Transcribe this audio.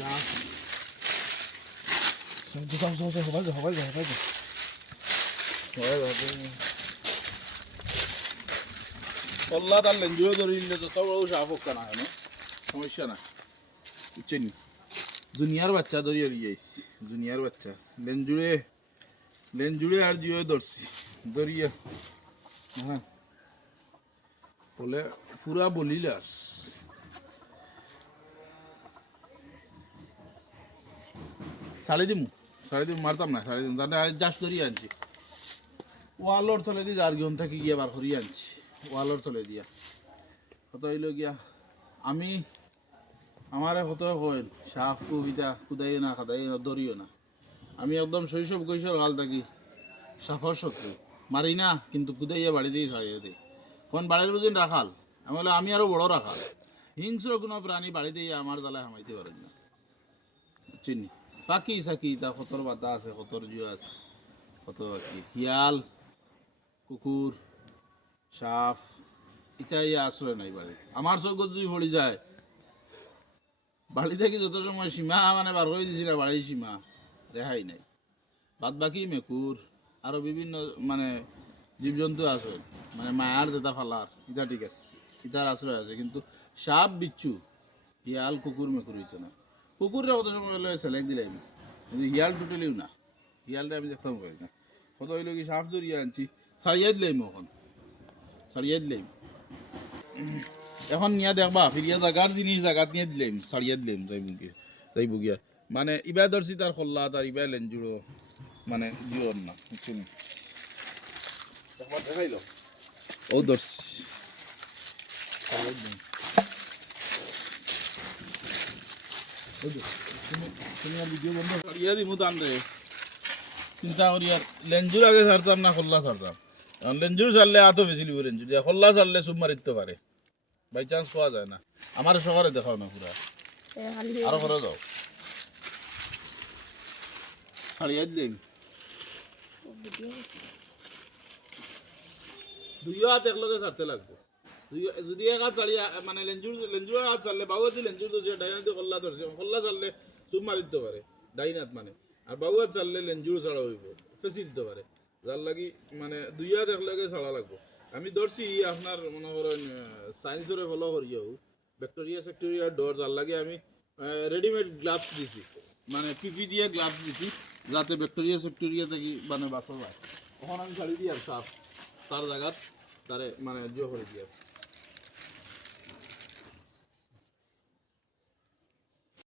যাও যাও যাও হবাই যাও হবাই যাও হবাই যাও কল্লা তার লেঞ্জুয়ে ধরিলে যত বড় সাপ হোক না কেন সমস্যা না বুঝছেন জুনিয়ার বাচ্চা ধরিয়ে লিয়ে আইছি জুনিয়ার বাচ্চা লেঞ্জুড়ে লেঞ্জুড়ে আর জিও ধরছি ধরিয়ে হ্যাঁ বলে পুরা বলিল সাড়ে সাড়ে দিমু, মারতাম না সাড়ে দিমু। তাহলে আজ জাস ধরিয়ে আনছি। ওয়ালোর তলে দিয়ে আর গিয়ন থাকি গিয়ে বার করিয়ে আনছি। ওয়ালোর তলে দিয়া। কত হইল গিয়া? আমি, আমার কত কইল সাফ কবিতা কুদাই না খাদাই না, ধরিও না। আমি একদম শৈশব কৈশোর কাল থাকি সাফর শত্রু। মারি না, কিন্তু কুদাইয়া বাড়ি দিয়ে ছাড়িয়ে দিই কোন বাড়ির বুঝিন রাখাল? আমি বলে আমি আরও বড় রাখাল। হিংস্র কোনো প্রাণী বাড়িতে আমার জ্বালায় হামাইতে পারেন না। চিনি। সাকি সাকি তা কতর বাতা আছে কতর জিও আছে কত কি শিয়াল কুকুর সাপ এটা ইয়ে আশ্রয় নাই বাড়ি আমার চৌকত যদি পড়ি যায় বাড়ি থেকে যত সময় সীমা মানে বার করে দিছি না বাড়ির সীমা রেহাই নাই। বাদ বাকি মেকুর আরও বিভিন্ন মানে জীবজন্তু আছে মানে মায়ার দেতা ফালার এটা ঠিক আছে ইটার আশ্রয় আছে, কিন্তু সাপ, বিচ্ছু, শিয়াল কুকুর মেকুর হইতো না কুকুররা কত সময় হলে সেলেক্ট দিলাই আমি। কিন্তু হিয়াল টোটালিও না। শিয়ালটা আমি দেখতাম পারি না। কত হইল কি সাপ ধরিয়ে আনছি ছাড়িয়ে দিলাম এখন। ছাড়িয়ে দিলাম এখন নিয়ে দেখবা ফিরিয়া জাগার জিনিস জাগাত নিয়ে দিলাম ছাড়িয়ে দিলাম যাইব কি যাইব গিয়া মানে ইবা ধরছি তার খল্লা তার ইবা লেঞ্জুড়ো মানে জিওর না? একবার দেখাইল? ও ধরছি চিন্তা করি আর লেঞ্জুর আগে ছাড়তাম না খোল্লা ছাড়তাম। লেঞ্জুর ছাড়লে আতো বেশি লিব লেঞ্জুর খোল্লা ছাড়লে সুপ মারিতে পারে। বাই চান্স পাওয়া যায় না। আমার সকালে দেখাও না পুরা। আরও করে যাও। ছাড়িয়ে দিলাম দুইও হাত একলগে ছাড়তে লাগবো। যদি এক হাত মানে লেঞ্জুর লেঞ্জুর হাত ছাড়লে বাবু যদি লেঞ্জুর ধরছে খোল্লা ধরছে খোল্লা ছাড়লে সুপ মারি দিতে পারে ডাইনাত মানে। আর বাবু হাত ছাড়লে লেঞ্জুর ছাড়া হইব ফেসি দিতে পারে যার লাগি মানে দুই হাত একলগে ছাড়া লাগবো। আমি ধরছি আপনার মনে করেন সায়েন্সরে ফলো করিও ব্যাকটেরিয়া সেক্টেরিয়া ডর যার লাগে আমি রেডিমেড গ্লাভস দিছি। মানে পিপি দিয়ে গ্লাভস দিছি, যাতে ব্যাকটেরিয়া সেক্টেরিয়া থেকে মানে বাঁচা যায়। তখন আমি ছাড়ি দিই আর সাপ তার জায়গাত তারে মানে জিও করে দিয়ে।